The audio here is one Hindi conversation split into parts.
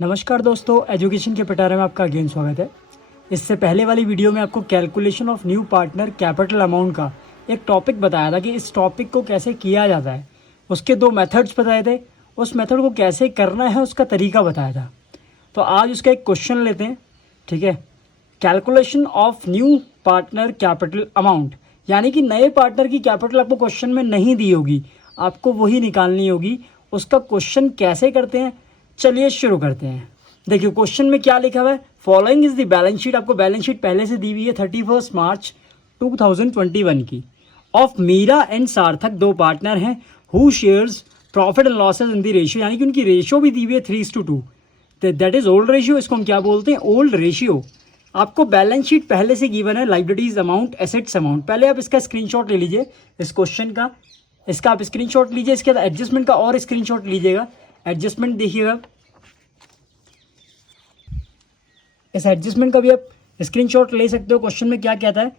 नमस्कार दोस्तों, एजुकेशन के पिटारे में आपका अगेन स्वागत है। इससे पहले वाली वीडियो में आपको calculation of new partner capital amount का एक टॉपिक बताया था कि इस टॉपिक को कैसे किया जाता है। उसके दो मेथड्स बताए थे, उस मेथड को कैसे करना है उसका तरीका बताया था। तो आज उसका एक क्वेश्चन लेते हैं, ठीक है। Calculation of new partner capital amount, यानी कि नए पार्टनर की कैपिटल आपको क्वेश्चन में नहीं दी होगी, आपको वही निकालनी होगी। उसका क्वेश्चन कैसे करते हैं, चलिए शुरू करते हैं। देखिए क्वेश्चन में क्या लिखा हुआ है, following is the balance sheet. आपको बैलेंस शीट पहले से दी हुई है 31 मार्च 2021 की, ऑफ मीरा एंड सार्थक, दो पार्टनर हैं, who shares profit and losses in the ratio, यानी कि उनकी रेशियो भी दी हुई है 3:2। That is old ratio. इसको हम क्या बोलते हैं, ओल्ड रेशियो। आपको बैलेंस शीट पहले से गिवन है, लाइबिलिटीज अमाउंट, एसेट्स अमाउंट। पहले आप इसका स्क्रीनशॉट ले लीजिए, इस क्वेश्चन का, इसका आप स्क्रीनशॉट लीजिए। इसके बाद एडजस्टमेंट का और स्क्रीनशॉट लीजिएगा। एडजस्टमेंट देखिएगा, इस एडजस्टमेंट का भी आप स्क्रीनशॉट ले सकते हो। क्वेश्चन में क्या कहता है,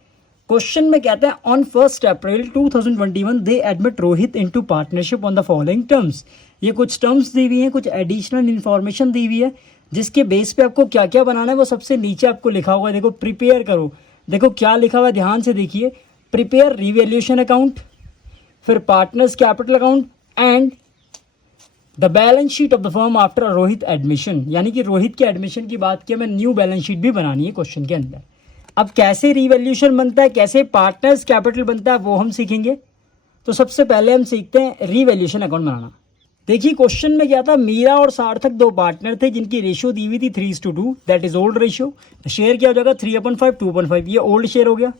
क्वेश्चन में कहता है on 1 April 2021 they admit Rohit into partnership on the following terms. ये कुछ टर्म्स दी हुई हैं, कुछ एडिशनल इन्फॉर्मेशन दी हुई है, जिसके बेस पे आपको क्या क्या बनाना है वो सबसे नीचे आपको लिखा हुआ है। देखो प्रिपेयर करो, देखो क्या लिखा हुआ है, ध्यान से देखिए। प्रिपेयर रिवैल्यूएशन अकाउंट, फिर partners capital account and the balance sheet of the firm after Rohit admission, यानी कि रोहित के एडमिशन की बात की, हमें न्यू बैलेंस शीट भी बनानी है क्वेश्चन के अंदर। अब कैसे रिवैल्यूएशन बनता है, कैसे पार्टनर्स कैपिटल बनता है, वो हम सीखेंगे। तो सबसे पहले हम सीखते हैं रिवैल्यूएशन अकाउंट बनाना। देखिए क्वेश्चन में क्या था, मीरा और सार्थक दो पार्टनर थे जिनकी रेशियो दी हुई थी 3:2, that is old ratio. Share क्या हो जाएगा 3/5, 2/5, ये ओल्ड शेयर हो गया।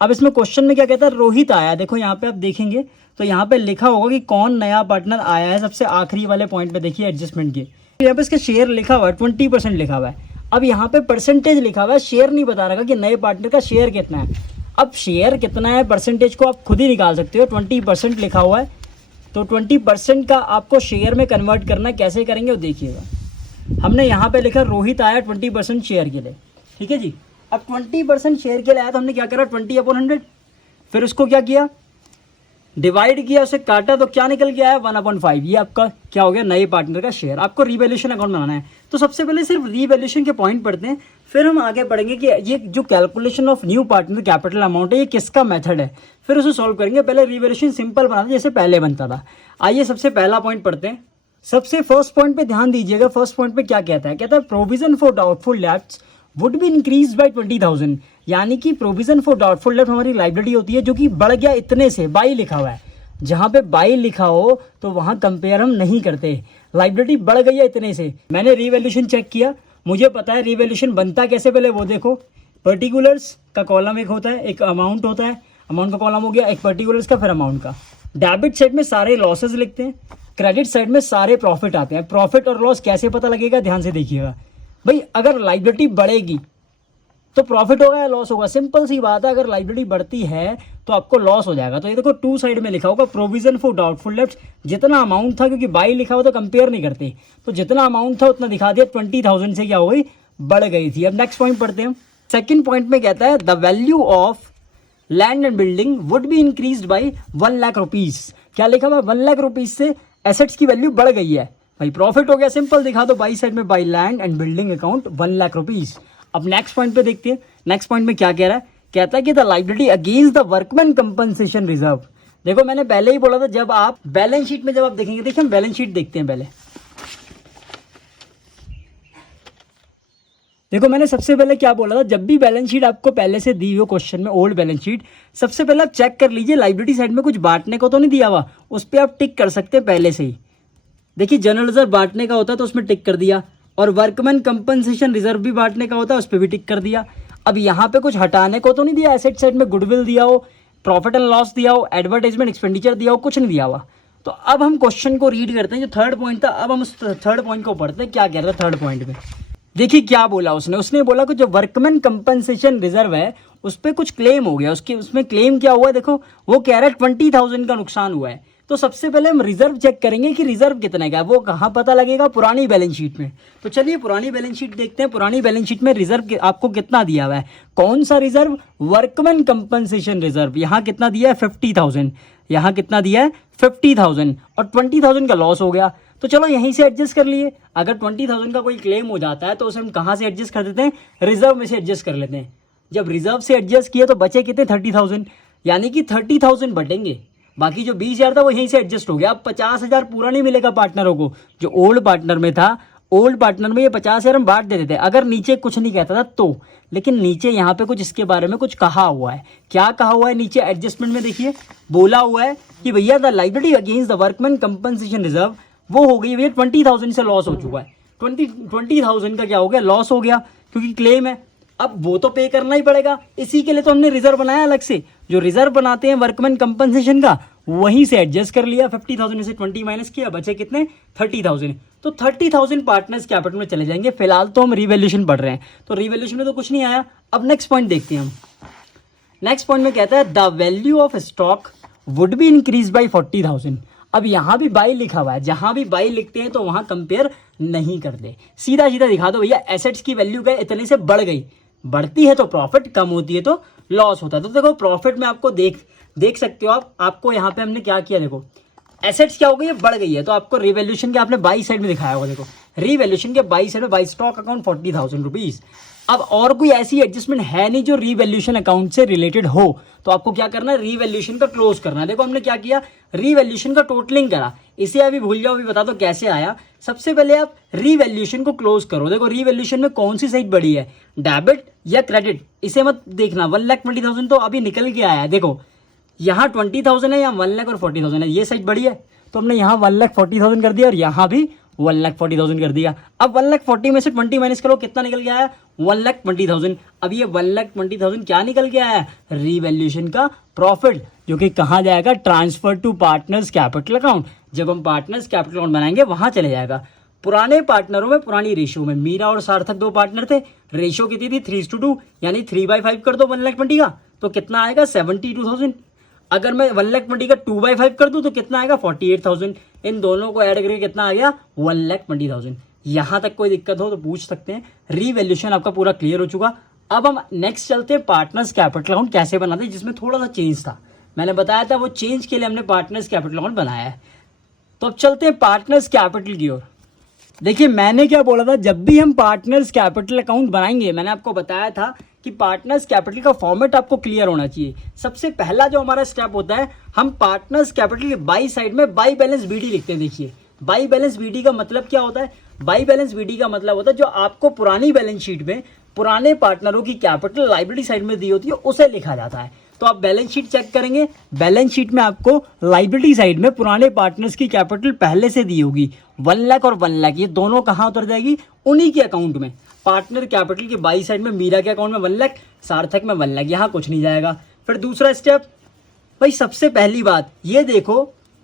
अब इसमें क्वेश्चन में क्या कहता है, रोहित आया। देखो यहाँ पे आप देखेंगे तो यहाँ पे लिखा होगा कि कौन नया पार्टनर आया है, सबसे आखिरी वाले पॉइंट पे देखिए एडजस्टमेंट के। यहाँ पे इसका शेयर लिखा हुआ है 20% लिखा हुआ है। अब यहाँ पे परसेंटेज लिखा हुआ है, शेयर नहीं बता रहा कि नए पार्टनर का शेयर कितना है। अब शेयर कितना है, परसेंटेज को आप खुद ही निकाल सकते हो। 20% लिखा हुआ है, तो 20% का आपको शेयर में कन्वर्ट करना, कैसे करेंगे वो देखिएगा। हमने यहाँ पे लिखा रोहित आया 20% शेयर के लिए, ठीक है जी। अब 20% शेयर के लिए आया तो हमने क्या करा, 20/100, फिर उसको क्या किया, डिवाइड किया, उसे काटा, तो क्या निकल के आया 1/5। ये आपका क्या हो गया, नए पार्टनर का शेयर। आपको रिवैल्यूएशन अकाउंट बनाना है, तो सबसे पहले सिर्फ रिवैल्यूएशन के पॉइंट पढ़ते हैं, फिर हम आगे पढ़ेंगे कि ये जो calculation of new partner capital amount है, ये किसका मेथड है, फिर उसे सॉल्व करेंगे। पहले रिवैल्यूएशन सिंपल बनाते जैसे पहले बनता था। आइए सबसे पहला पॉइंट पढ़ते हैं। सबसे फर्स्ट पॉइंट पे ध्यान दीजिएगा। फर्स्ट पॉइंट पे क्या कहता है, कहता है provision for doubtful debts would be increase by 20,000, यानी कि प्रोविजन फॉर डाउटफुल डेब्ट हमारी लाइबिलिटी होती है जो कि बढ़ गया इतने से, बाई लिखा हुआ है। जहां पे बाई लिखा हो तो वहां कंपेयर हम नहीं करते, लाइबिलिटी बढ़ गई है इतने से। मैंने रिवैल्यूएशन चेक किया, मुझे पता है रिवैल्यूएशन बनता कैसे, पहले वो देखो। पर्टिकुलर्स का कॉलम एक होता है, एक अमाउंट होता है, अमाउंट का कॉलम हो गया, एक पर्टिकुलर्स का, फिर अमाउंट का। डेबिट साइड में सारे लॉसेज लिखते हैं, क्रेडिट साइड में सारे प्रॉफिट आते हैं। प्रॉफिट और लॉस कैसे पता लगेगा, ध्यान से देखिएगा भाई। अगर लाइबिलिटी बढ़ेगी तो प्रॉफिट होगा या लॉस होगा, सिंपल सी बात है। अगर लाइबिलिटी बढ़ती है तो आपको लॉस हो जाएगा। तो ये देखो टू साइड में लिखा होगा प्रोविजन फॉर डाउटफुल डेब्ट्स, जितना अमाउंट था, क्योंकि बाई लिखा हुआ तो कंपेयर नहीं करते, तो जितना अमाउंट था उतना दिखा दिया, 20,000 से क्या हो गई, बढ़ गई थी। अब नेक्स्ट पॉइंट पढ़ते हैं। सेकंड पॉइंट में कहता है the value of land and building would be increase by 1 lakh rupees. क्या लिखा हुआ, 1 लाख रुपीज से एसेट्स की वैल्यू बढ़ गई है। भाई प्रॉफिट हो गया, सिंपल दिखा दो, बाई साइड में by land and building account 1 lakh rupees. अब नेक्स्ट पॉइंट पे देखते हैं। नेक्स्ट पॉइंट में क्या कह रहा है, कहता है कि the liability against the workman compensation reserve. देखो मैंने पहले ही बोला था, जब आप बैलेंस शीट में जब आप देखेंगे, देखिए हम बैलेंस शीट देखते हैं पहले। देखो मैंने सबसे पहले क्या बोला था, जब भी बैलेंस शीट आपको पहले से दी हो क्वेश्चन में, ओल्ड बैलेंस शीट, सबसे पहले आप चेक कर लीजिए लाइबिलिटी साइड में कुछ बांटने को तो नहीं दिया हुआ, उस पर आप टिक कर सकते हैं पहले से ही। देखिए जनरल रिजर्व बांटने का होता है तो उसमें टिक कर दिया, और वर्कमैन कंपनसेशन रिजर्व भी बांटने का होता है, उस पर भी टिक कर दिया। अब यहाँ पे कुछ हटाने को तो नहीं दिया, एसेट साइड में गुडविल दिया हो, प्रॉफिट एंड लॉस दिया हो, एडवर्टाइजमेंट एक्सपेंडिचर दिया हो, कुछ नहीं दिया हुआ। तो अब हम क्वेश्चन को रीड करते हैं, जो थर्ड पॉइंट था। अब हम उस थर्ड पॉइंट को पढ़ते हैं, क्या कह रहा है थर्ड पॉइंट में। देखिए क्या बोला उसने बोला कि जो वर्कमैन कंपनसेशन रिजर्व है उस पर कुछ क्लेम हो गया। उसमें क्लेम क्या हुआ है, देखो वो कह रहा है 20,000 का नुकसान हुआ है। तो सबसे पहले हम रिजर्व चेक करेंगे कि रिजर्व कितने का है, वो कहाँ पता लगेगा, पुरानी बैलेंस शीट में। तो चलिए पुरानी बैलेंस शीट देखते हैं। पुरानी बैलेंस शीट में रिजर्व आपको कितना दिया हुआ है, कौन सा रिजर्व, वर्कमैन कंपनसेशन रिजर्व। यहाँ कितना दिया है 50,000, यहाँ कितना दिया है 50,000, और 20,000 का लॉस हो गया। तो चलो यहीं से एडजस्ट कर लिए। अगर 20,000 का कोई क्लेम हो जाता है तो उसे हम कहाँ से एडजस्ट कर देते हैं, रिजर्व में से एडजस्ट कर लेते हैं। जब रिजर्व से एडजस्ट किए तो बचे कितने, 30,000, यानी कि 30,000 बटेंगे, बाकी जो 20,000 था वो यहीं से एडजस्ट हो गया। अब 50,000 पूरा नहीं मिलेगा पार्टनरों को, जो ओल्ड पार्टनर में था, ओल्ड पार्टनर में ये 50,000 हम बांट देते थे अगर नीचे कुछ नहीं कहता था तो। लेकिन नीचे यहाँ पे कुछ इसके बारे में कुछ कहा हुआ है। क्या कहा हुआ है नीचे एडजस्टमेंट में, देखिए बोला हुआ है कि भैया the liability against the workman compensation reserve वो हो गई भैया 20,000 से लॉस हो चुका है। 20,000 का क्या हो गया, लॉस हो गया, क्योंकि क्लेम है। अब वो तो पे करना ही पड़ेगा, इसी के लिए तो हमने रिजर्व बनाया अलग से। जो रिजर्व बनाते हैं वर्कमैन कंपनसेशन का, वहीं से एडजस्ट कर लिया। 50,000 में से 20 माइनस किया, बचे कितने, 30,000। तो 30,000 पार्टनर्स कैपिटल में चले जाएंगे। फिलहाल तो हम रिवैल्यूएशन पढ़ रहे हैं, तो रिवैल्यूएशन में तो कुछ नहीं आया। अब नेक्स्ट पॉइंट देखते हैं हम। नेक्स्ट पॉइंट में कहता है the value of stock would be increase by 40,000। अब यहाँ भी बाई लिखा हुआ है, जहां भी बाई लिखते हैं तो वहां कंपेयर नहीं करते, सीधा सीधा दिखा दो भैया एसेट्स की वैल्यू क्या इतने से बढ़ गई। बढ़ती है तो प्रॉफिट, कम होती है तो लॉस होता है। तो देखो प्रॉफिट में आपको देख सकते हो आपको यहाँ पे हमने क्या किया, देखो एसेट्स क्या हो गई है, बढ़ गई है। तो आपको रिवैल्यूएशन के आपने बाई साइड में दिखाया होगा, देखो रिवैल्यूएशन के बाई साइड में बाई स्टॉक अकाउंट 40,000 रुपीज। अब और कोई ऐसी एडजस्टमेंट है नहीं जो रिवैल्यूएशन अकाउंट से रिलेटेड हो, तो आपको क्या करना है, रिवैल्यूएशन का क्लोज करना है। देखो हमने क्या किया, रिवैल्यूएशन का टोटलिंग करा। इसे अभी भूल जाओ, अभी बता दो कैसे आया। सबसे पहले आप रिवैल्यूएशन को क्लोज करो। देखो रिवैल्यूएशन में कौन सी साइड बड़ी है, डेबिट या क्रेडिट, इसे मत देखना। 1,20,000 तो अभी निकल के आया है। देखो यहाँ 20,000 है, यहाँ 1,40,000 है, ये साइड बड़ी है, तो हमने यहाँ 1,40,000 कर दिया और यहाँ भी 1,40,000 कर दिया। अब 1,40,000 में से 20 माइनस करो, कितना निकल गया है, 1,20,000। अब ये 1,20,000 क्या निकल गया है, रिवैल्यूएशन का प्रॉफिट, जो कि कहाँ जाएगा, transfer to partners capital account. जब हम पार्टनर्स कैपिटल अकाउंट बनाएंगे वहां चले जाएगा। पुराने पार्टनरों में, पुरानी रेशियो में मीरा और सार्थक 2 पार्टनर थे, रेशियो कितनी थी, 3:2, यानी 3/5 कर दो 1,20,000 का, तो कितना आएगा, 72,000। अगर मैं 1,20,000 का 2/5 कर दूं तो कितना आएगा, 48,000। इन दोनों को ऐड करके कितना आ गया, 1,20,000। यहां तक कोई दिक्कत हो तो पूछ सकते हैं। रिवैल्यूएशन आपका पूरा क्लियर हो चुका। अब हम नेक्स्ट चलते हैं पार्टनर्स कैपिटल अकाउंट कैसे बनाते हैं, जिसमें थोड़ा सा चेंज था। मैंने बताया था वो चेंज के लिए हमने पार्टनर्स कैपिटल अकाउंट बनाया है। तो अब चलते हैं पार्टनर्स कैपिटल की ओर। देखिए मैंने क्या बोला था, जब भी हम पार्टनर्स कैपिटल अकाउंट बनाएंगे, मैंने आपको बताया था कि पार्टनर्स कैपिटल का फॉर्मेट आपको क्लियर होना चाहिए। सबसे पहला जो हमारा स्टेप होता है, हम पार्टनर्स कैपिटल के बाई साइड में बाई बैलेंस बीडी लिखते हैं। देखिए बाई बैलेंस बीडी का मतलब क्या होता है, बाई बैलेंस बीडी का मतलब होता है जो आपको पुरानी बैलेंस शीट में पुराने पार्टनरों की कैपिटल लायबिलिटी साइड में दी होती है उसे लिखा जाता है। तो आप बैलेंस शीट चेक करेंगे, बैलेंस शीट में आपको लायबिलिटी साइड में पुराने पार्टनर्स की कैपिटल पहले से दी होगी, 1 लाख और 1 लाख, ये दोनों कहाँ उतर जाएगी, उन्हीं के अकाउंट में। पार्टनर कैपिटल की बाई साइड में मीरा के अकाउंट में 1 लाख, सार्थक में 1 लाख, यहाँ कुछ नहीं जाएगा। फिर दूसरा स्टेप, भाई सबसे पहली बात ये देखो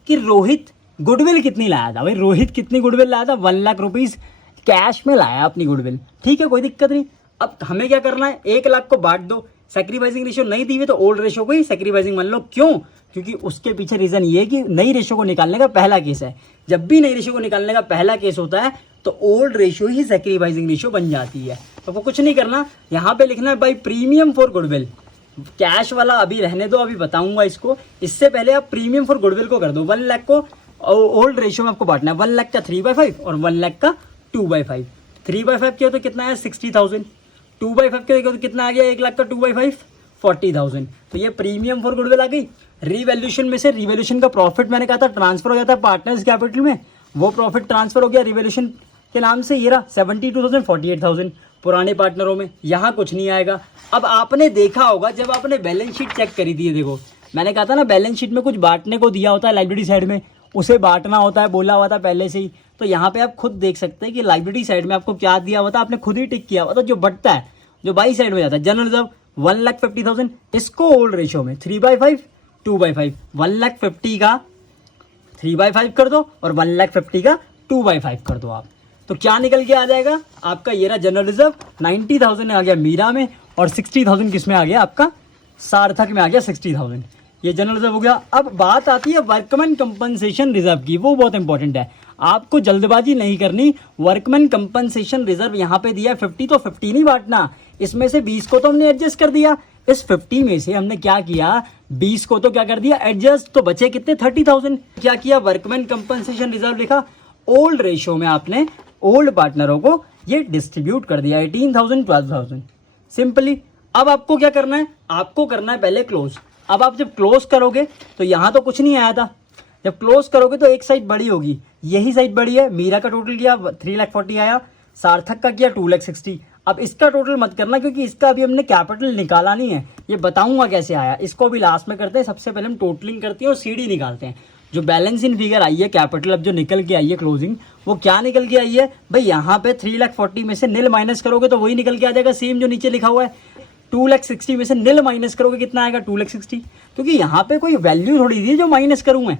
कि रोहित गुडविल कितनी लाया था। भाई रोहित कितनी गुडविल लाया था, 1 लाख रुपीज कैश में लाया अपनी गुडविल, ठीक है कोई दिक्कत नहीं। अब हमें क्या करना है, 1 लाख को बांट दो। सैक्रिफाइसिंग रेशियो नहीं दी हुई तो ओल्ड रेशियो को ही सैक्रिफाइसिंग मान लो। क्यों, क्योंकि उसके पीछे रीजन ये है कि नई रेशियो को निकालने का पहला केस है। जब भी नई रेशियो को निकालने का पहला केस होता है तो ओल्ड रेशियो ही सैक्रिफाइसिंग रेशियो बन जाती है। तो वो कुछ नहीं करना, यहाँ पे लिखना है by premium for goodwill. Cash वाला अभी रहने दो, अभी बताऊंगा इसको। इससे पहले आप प्रीमियम फॉर गुडविल को कर दो। 1 लाख को ओल्ड रेशियो में आपको बांटना है, 1 लाख का 3/5 और 1 लाख का 2/5। 3/5 किया तो कितना है, 60,000। 2/5 के तो कितना आ गया, 1 लाख का 2/5, 40,000। तो ये प्रीमियम फॉर गुडविल आ गई। रिवैल्यूएशन में से रिवैल्यूएशन का प्रॉफिट मैंने कहा था ट्रांसफर हो जाता है पार्टनर्स कैपिटल में, वो प्रॉफिट ट्रांसफर हो गया रिवैल्यूएशन के नाम से। ये रहा 72,000, 48,000 पुराने पार्टनरों में, यहाँ कुछ नहीं आएगा। अब आपने देखा होगा जब आपने बैलेंस शीट चेक करी थी, देखो मैंने कहा था ना बैलेंस शीट में कुछ बांटने को दिया होता है लायबिलिटी साइड में, उसे बांटना होता है, बोला हुआ था पहले से ही। तो यहाँ पे आप खुद देख सकते हैं कि लायबिलिटी साइड में आपको क्या दिया हुआ था, आपने खुद ही टिक किया हुआ था। जो बढ़ता है, जो बाई साइड में जाता है, जनरल रिजर्व 1,50,000, इसको ओल्ड रेशियो में 3/5, 2/5, 1,50,000 का 3/5 कर दो और 1,50,000 का 2/5 कर दो आप। तो क्या निकल के आ जाएगा आपका, ये रहा जनरल रिजर्व 90,000 आ गया मीरा में और 60,000 किस में आ गया, आपका सार्थक में आ गया 60,000। ये जनरल रिजर्व हो गया। अब बात आती है वर्कमैन कंपनसेशन रिजर्व की, वो बहुत इंपॉर्टेंट है, आपको जल्दबाजी नहीं करनी। वर्कमैन कंपनसेशन रिजर्व यहाँ पे दिया 50, तो 50 नहीं बांटना, इसमें से 20 को तो हमने एडजस्ट कर दिया। इस 50 में से हमने क्या किया, 20 को तो क्या कर दिया एडजस्ट, तो बचे कितने, 30,000। क्या किया, वर्कमैन कंपनसेशन रिजर्व लिखा, ओल्ड रेशियो में आपने ओल्ड पार्टनरों को ये डिस्ट्रीब्यूट कर दिया 18,000 12,000 सिंपली। अब आपको क्या करना है, आपको करना है पहले क्लोज। अब आप जब क्लोज करोगे तो यहाँ तो कुछ नहीं आया था, जब क्लोज करोगे तो एक साइड बड़ी होगी, यही साइड बड़ी है। मीरा का टोटल किया 3,40,000 आया, सार्थक का किया 2,60,000। अब इसका टोटल मत करना क्योंकि इसका अभी हमने कैपिटल निकाला नहीं है, ये बताऊंगा कैसे आया, इसको अभी लास्ट में करते हैं। सबसे पहले हम टोटलिंग करते हैं और सीडी निकालते हैं। जो बैलेंस इन फिगर आई है कैपिटल, अब जो निकल के आई है क्लोजिंग, वो क्या निकल के आई है भाई, यहाँ पे 3,40,000 में से नील माइनस करोगे तो वही निकल के आ जाएगा, सेम जो नीचे लिखा हुआ है। 2,60,000 में से नील माइनस करोगे कितना आएगा 2,60,000, क्योंकि यहाँ पे कोई वैल्यू थोड़ी दी जो माइनस करूँ मैं,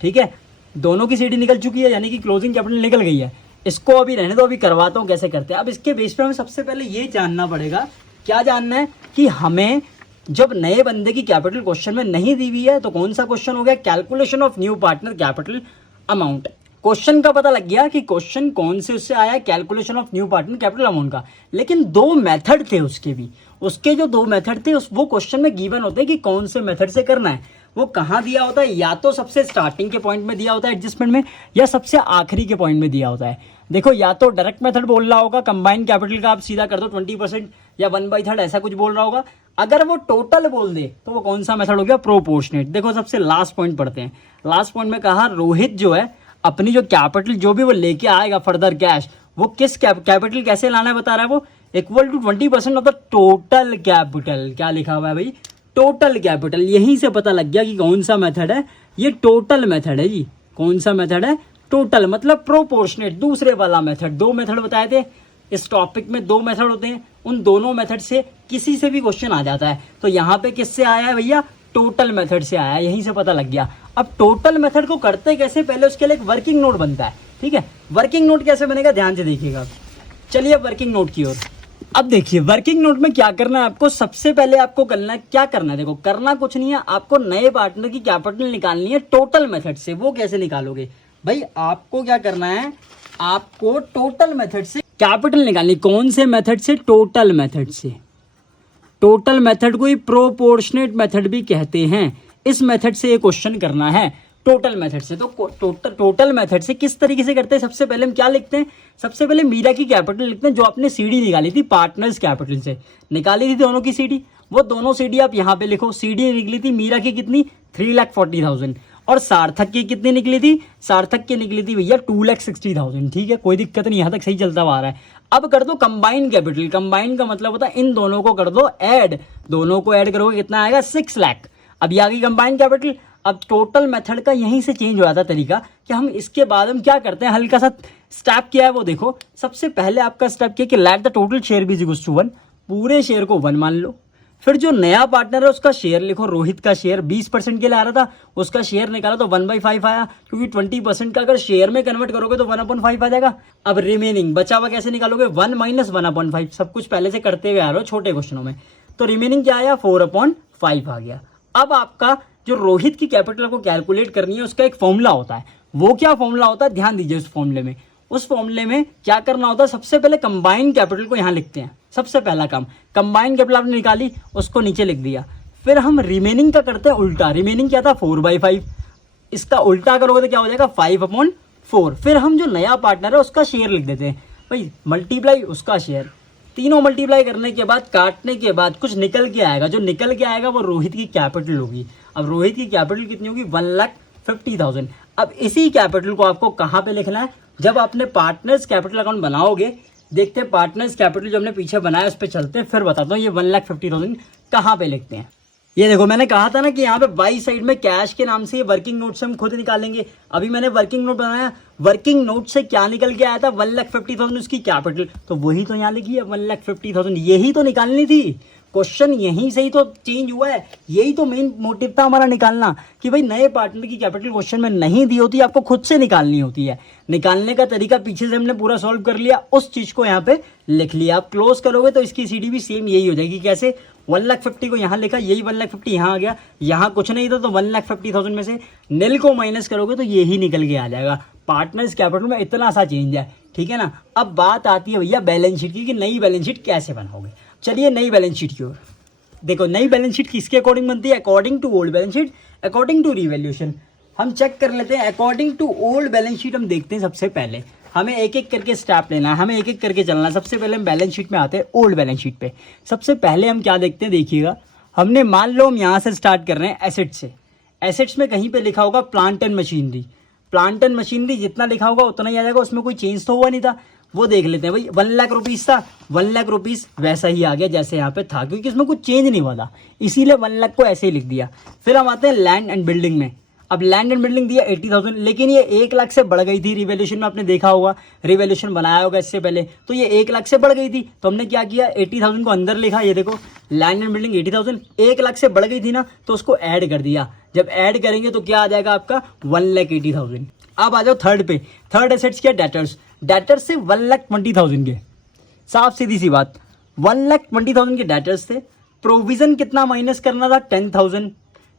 ठीक है। दोनों की सीडी निकल चुकी है, यानी कि क्लोजिंग कैपिटल निकल गई है। इसको अभी रहने दो, अभी करवाता हूँ कैसे करते हैं। अब इसके बेस पे हमें सबसे पहले ये जानना पड़ेगा, क्या जानना है कि हमें जब नए बंदे की कैपिटल क्वेश्चन में नहीं दी हुई है तो कौन सा क्वेश्चन हो गया, calculation of new partner capital amount. Question का पता लग गया कि क्वेश्चन कौन से उससे आया, calculation of new partner capital amount का। लेकिन दो मेथड थे उसके भी, उसके जो दो मेथड थे वो क्वेश्चन में गिवन होते हैं कि कौन से मेथड से करना है। वो कहाँ दिया होता है, या तो सबसे स्टार्टिंग के पॉइंट में दिया होता है एडजस्टमेंट में, या सबसे आखिरी के पॉइंट में दिया होता है। देखो, या तो डायरेक्ट मेथड बोल रहा होगा, कंबाइंड कैपिटल का आप सीधा कर दो 20% या 1/3 ऐसा कुछ बोल रहा होगा। अगर वो टोटल बोल दे तो वो कौन सा मेथड हो गया, प्रोपोर्शनेट। देखो सबसे लास्ट पॉइंट पढ़ते हैं। लास्ट पॉइंट में कहा रोहित जो है अपनी जो कैपिटल जो भी वो लेके आएगा फर्दर कैश, वो किस कैपिटल कैसे लाना है बता रहा है, वो equal to 20% of the total capital. क्या लिखा हुआ है भाई, टोटल कैपिटल। यहीं से पता लग गया कि कौन सा मेथड है, ये टोटल मेथड है जी। कौन सा मेथड है, टोटल, मतलब प्रोपोर्शनेट। दूसरे वाला मेथड, दो मेथड बताए थे इस टॉपिक में, दो मेथड होते हैं, उन दोनों मेथड से किसी से भी क्वेश्चन आ जाता है। तो यहाँ पे किससे आया है भैया, टोटल मेथड से आया है, यहीं से पता लग गया। अब टोटल मेथड को करते कैसे, पहले उसके लिए एक वर्किंग नोट बनता है, ठीक है। वर्किंग नोट कैसे बनेगा ध्यान से देखिएगा। चलिए अब वर्किंग नोट की ओर। अब देखिए वर्किंग नोट में क्या करना है आपको, सबसे पहले आपको करना है, क्या करना है, देखो करना कुछ नहीं है, आपको नए पार्टनर की कैपिटल निकालनी है टोटल मेथड से। वो कैसे निकालोगे भाई, आपको क्या करना है, आपको टोटल मेथड से कैपिटल निकालनी। कौन से मेथड से, टोटल मेथड से। टोटल मेथड को ही प्रोपोर्शनेट मेथड भी कहते हैं। इस मेथड से ये क्वेश्चन करना है टोटल मेथड से। तो टोटल मेथड से किस तरीके से करते हैं, सबसे पहले हम क्या लिखते हैं, सबसे पहले मीरा की कैपिटल लिखते हैं, जो आपने सीडी निकाली थी पार्टनर्स कैपिटल से, निकाली थी दोनों की सीडी। वो दोनों सीडी आप यहाँ पे लिखो। सीडी निकली थी मीरा की कितनी, 3,40,000, और सार्थक की कितनी निकली थी, सार्थक की निकली थी भैया 2,60,000। ठीक है, कोई दिक्कत नहीं, यहाँ तक सही चलता आ रहा है। अब कर दो कंबाइंड कैपिटल। कंबाइंड का मतलब होता है इन दोनों को कर दो ऐड, दोनों को ऐड करोगे कितना आएगा, 6 लाख। अब ये आ गई कंबाइंड कैपिटल। अब टोटल मेथड का यहीं से चेंज हो जाता है तरीका कि हम इसके बाद हम क्या करते हैं, हल्का सा स्टेप किया है वो देखो। सबसे पहले आपका स्टेप किया कि let the total share be equals to 1, पूरे शेयर को 1 मान लो। फिर जो नया पार्टनर है उसका शेयर लिखो। रोहित का शेयर 20% के लिए आ रहा था, उसका शेयर निकाला तो 1/5 आया, क्योंकि 20% का अगर शेयर में कन्वर्ट करोगे तो 1/5 आ जाएगा। अब रिमेनिंग बचा हुआ कैसे निकालोगे, 1 - 1/5। सब कुछ पहले से करते हुए आ रहे हो छोटे क्वेश्चनों में। तो रिमेनिंग क्या आया, 4/5 आ गया। अब आपका जो रोहित की कैपिटल को कैलकुलेट करनी है उसका एक फॉर्मूला होता है। वो क्या फॉर्मूला होता है, ध्यान दीजिए उस फॉर्मूले में। उस फॉर्मूले में क्या करना होता है, सबसे पहले कंबाइंड कैपिटल को यहाँ लिखते हैं। सबसे पहला काम, कंबाइंड कैपिटल आपने निकाली, उसको नीचे लिख दिया। फिर हम रिमेनिंग का करते हैं उल्टा। रिमेनिंग क्या था, 4/5। इसका उल्टा करोगे तो क्या हो जाएगा, 5/4। फिर हम जो नया पार्टनर है उसका शेयर लिख देते हैं भाई, मल्टीप्लाई उसका शेयर। तीनों मल्टीप्लाई करने के बाद, काटने के बाद कुछ निकल के आएगा। जो निकल के आएगा वो रोहित की कैपिटल होगी। अब रोहित की कैपिटल कितनी होगी, 1,50,000। अब इसी कैपिटल को आपको कहाँ पे लिखना है, जब आपने पार्टनर्स कैपिटल अकाउंट बनाओगे। देखते हैं पार्टनर्स कैपिटल जो हमने पीछे बनाया उस पर चलते हैं, फिर बताता हूँ ये 1,50,000 कहाँ पे लिखते हैं। ये देखो मैंने कहा था ना कि यहाँ पे बाई साइड में कैश के नाम से ये वर्किंग नोट से हम खुद निकालेंगे। अभी मैंने वर्किंग नोट बनाया, वर्किंग नोट से क्या निकल के आया था, 1,50,000 उसकी कैपिटल, तो वही तो यहाँ लिखी है 1,50,000। यही तो निकालनी थी, क्वेश्चन यहीं से ही तो चेंज हुआ है। यही तो मेन मोटिव था हमारा निकालना, कि भाई नए पार्टनर की कैपिटल क्वेश्चन में नहीं दी होती, आपको खुद से निकालनी होती है। निकालने का तरीका पीछे से हमने पूरा सॉल्व कर लिया, उस चीज को यहाँ पे लिख लिया। आप क्लोज करोगे तो इसकी सीडी भी सेम यही हो जाएगी। कैसे, 1,50,000 को यहाँ लिखा, यही 1,50,000 यहाँ आ गया। यहाँ कुछ नहीं था तो 1,50,000 में से नील को माइनस करोगे तो यही निकल के आ जाएगा। पार्टनर्स कैपिटल में इतना सा चेंज है, ठीक है ना। अब बात आती है भैया बैलेंस शीट की, कि नई बैलेंस शीट कैसे बनाओगे। चलिए नई बैलेंस शीट की ओर देखो। नई बैलेंस शीट किसके अकॉर्डिंग बनती है, according to old balance sheet, according to revaluation. हम चेक कर लेते हैं according to old balance sheet. हम देखते हैं सबसे पहले हमें एक एक करके स्टेप लेना है, हमें एक एक करके चलना है। सबसे पहले हम बैलेंस शीट में आते हैं, ओल्ड बैलेंस शीट पे। सबसे पहले हम क्या देखते हैं, देखिएगा हमने मान लो हम यहाँ से स्टार्ट कर रहे हैं एसेट से। एसेट्स में कहीं पे लिखा होगा plant and machinery. Plant and machinery जितना लिखा होगा उतना ही आ जाएगा, उसमें कोई चेंज तो हुआ नहीं था। वो देख लेते हैं भाई, 1 लाख रुपीज़ था, 1 लाख रुपीज़ वैसा ही आ गया जैसे यहाँ पे था, क्योंकि इसमें कुछ चेंज नहीं हुआ था, इसीलिए 1 लाख को ऐसे ही लिख दिया। फिर हम आते हैं लैंड एंड बिल्डिंग में। अब लैंड एंड बिल्डिंग दिया 80,000, लेकिन ये 1 लाख से बढ़ गई थी रिवैल्यूएशन में। आपने देखा होगा, रिवैल्यूएशन बनाया होगा इससे पहले, तो ये 1 लाख से बढ़ गई थी। तो हमने क्या किया, 80,000 को अंदर लिखा। ये देखो लैंड एंड बिल्डिंग 80,000, 1 लाख से बढ़ गई थी ना, तो उसको ऐड कर दिया। जब ऐड करेंगे तो क्या आ जाएगा आपका 1,80,000। अब आ जाओ थर्ड पे। थर्ड एसेट्स क्या, डेटर्स। डेटर्स से 1,20,000 के, साफ सीधी सी बात, 1,20,000 के डेटर्स थे। प्रोविजन कितना माइनस करना था, 10,000।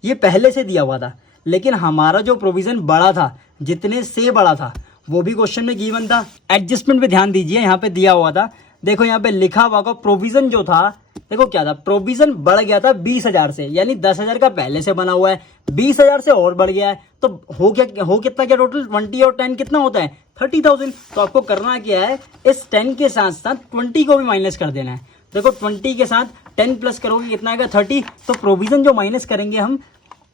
ये पहले से दिया हुआ था, लेकिन हमारा जो प्रोविजन बड़ा था, जितने से बड़ा था, वो भी क्वेश्चन में गिवन था। एडजस्टमेंट पे ध्यान दीजिए, यहाँ पे दिया हुआ था, देखो यहाँ पे लिखा हुआ होगा प्रोविजन जो था, देखो क्या था, प्रोविजन बढ़ गया था 20,000 से, यानी 10,000 का पहले से बना हुआ है, 20,000 से और बढ़ गया है, तो हो कितना क्या टोटल, 20 और 10 कितना होता है, 30,000। तो आपको करना क्या है, इस 10 के साथ साथ 20 को भी माइनस कर देना है। देखो 20 के साथ 10 प्लस करोगे कितना आएगा, 30। तो प्रोविजन जो माइनस करेंगे हम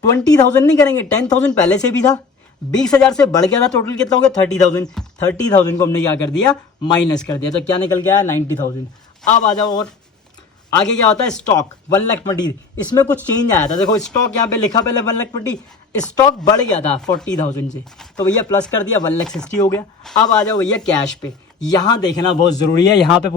20,000 नहीं करेंगे, 10,000 पहले से भी था, 20,000 से बढ़ गया था, टोटल कितना हो गया 30,000। 30,000 को हमने क्या कर दिया, माइनस कर दिया, तो क्या निकल गया 90,000। अब आ जाओ और आगे क्या होता है, स्टॉक 1,20,000। इसमें कुछ चेंज आया था, देखो स्टॉक यहाँ पे लिखा पहले 1,20,000, स्टॉक बढ़ गया था 40,000 से, तो भैया प्लस कर दिया 1,60,000 हो गया। अब आ जाओ भैया कैश पे। यहाँ देखना बहुत ज़रूरी है, यहाँ पे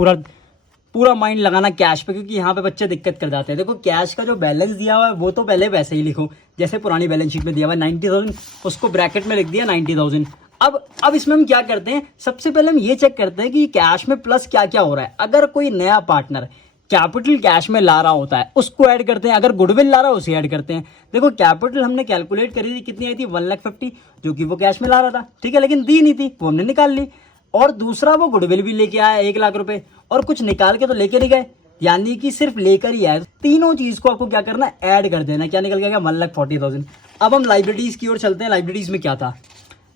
पूरा माइंड लगाना कैश पे, क्योंकि यहाँ पे बच्चे दिक्कत कर जाते हैं। देखो कैश का जो बैलेंस दिया हुआ है वो तो पहले वैसे ही लिखो जैसे पुरानी बैलेंस शीट में दिया हुआ है, 90,000, उसको ब्रैकेट में लिख दिया 90,000। अब इसमें हम क्या करते हैं, सबसे पहले हम ये चेक करते हैं कि कैश में प्लस क्या क्या हो रहा है। अगर कोई नया पार्टनर कैपिटल कैश में ला रहा होता है उसको ऐड करते हैं, अगर गुडविल ला रहा है उसे ऐड करते हैं। देखो कैपिटल हमने कैलकुलेट करी थी, कितनी आई थी 1,50,000, जो कि वो कैश में ला रहा था, ठीक है, लेकिन दी नहीं थी, वो हमने निकाल ली। और दूसरा वो गुडविल भी लेके आया 1 लाख रुपए, और कुछ निकाल के तो लेके नहीं गए, यानी कि सिर्फ लेकर ही आए। तीनों चीज को आपको क्या करना है, ऐड कर देना। क्या निकल गया 1,40,000। अब हम लाइब्रेरीज की ओर चलते हैं। लाइब्रेरीज में क्या था,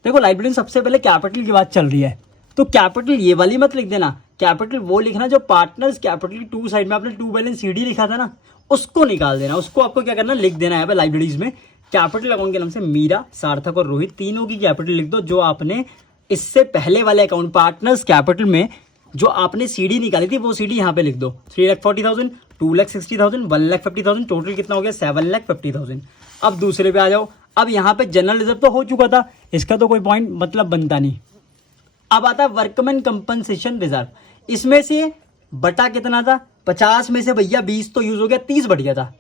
देखो लाइब्रेरी सबसे पहले कैपिटल की बात चल रही है, तो कैपिटल ये वाली मत लिख देना, कैपिटल वो लिखना जो पार्टनर्स कैपिटल 2 साइड में आपने 2 बैलेंस सीडी लिखा था ना, उसको निकाल देना। उसको आपको क्या करना, लिख देना है लाइब्रेरीज में। कैपिटल अकाउंट के नाम से मीरा, सार्थक और रोहित, तीनों की कैपिटल लिख दो, जो आपने इससे पहले वाले अकाउंट पार्टनर्स कैपिटल में जो आपने सीडी निकाली थी वो सीडी यहाँ पे लिख दो। 3,40,000, 2,60,000, 1,50,000, टोटल कितना हो गया 7,50,000। अब दूसरे पे आ जाओ। अब यहाँ पे जनरल रिजर्व तो हो चुका था, इसका तो कोई पॉइंट मतलब बनता नहीं। अब आता है वर्कमैन कंपनसेशन रिजर्व। इसमें से बटा कितना था, 50 में से भैया 20 तो यूज हो गया, 30 बढ़ गया था,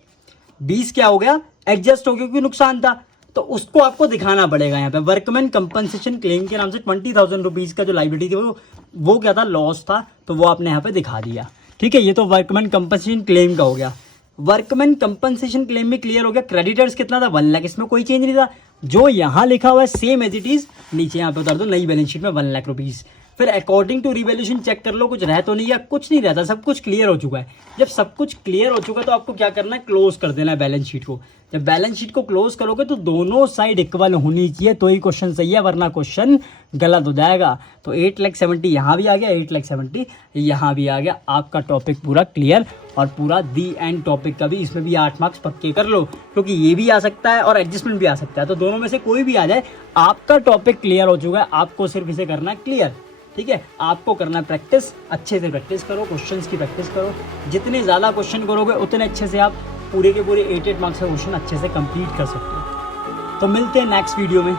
20 क्या हो गया, एडजस्ट हो गया क्योंकि नुकसान था, तो उसको आपको दिखाना पड़ेगा। यहाँ पे वर्कमैन कंपनसेशन क्लेम के नाम से 20,000 रुपीज का जो लाइबिलिटी थी वो क्या था, लॉस था, तो वो आपने यहाँ पे दिखा दिया। ठीक है, ये तो वर्कमैन कंपनसेशन क्लेम का हो गया। वर्कमैन कंपनसेशन क्लेम में क्लियर हो गया। क्रेडिटर्स कितना था 1 लाख, इसमें कोई चेंज नहीं था, जो यहाँ लिखा हुआ है सेम एज इट इज नीचे यहाँ पे उतार दो नई बैलेंस शीट में 1 लाख रुपीज। फिर अकॉर्डिंग टू रिवैल्यूएशन चेक कर लो, कुछ रह तो नहीं या कुछ नहीं रहता, सब कुछ क्लियर हो चुका है। जब सब कुछ क्लियर हो चुका है तो आपको क्या करना है, क्लोज कर देना है बैलेंस शीट को। जब बैलेंस शीट को क्लोज करोगे तो दोनों साइड इक्वल होनी चाहिए तो ही क्वेश्चन सही है, वरना क्वेश्चन गलत हो जाएगा। तो 8,70,000 यहाँ भी आ गया, 8,70,000 यहाँ भी आ गया। आपका टॉपिक पूरा क्लियर, और पूरा दी एंड टॉपिक का भी, इसमें भी 8 मार्क्स पक्के कर लो, क्योंकि ये भी आ सकता है और एडजस्टमेंट भी आ सकता है, तो दोनों में से कोई भी आ जाए आपका टॉपिक क्लियर हो चुका है। आपको सिर्फ इसे करना है क्लियर। ठीक है, आपको करना है प्रैक्टिस, अच्छे से प्रैक्टिस करो, क्वेश्चंस की प्रैक्टिस करो। जितने ज़्यादा क्वेश्चन करोगे उतने अच्छे से आप पूरे के पूरे 8 मार्क्स का क्वेश्चन अच्छे से कंप्लीट कर सकते हो। तो मिलते हैं नेक्स्ट वीडियो में।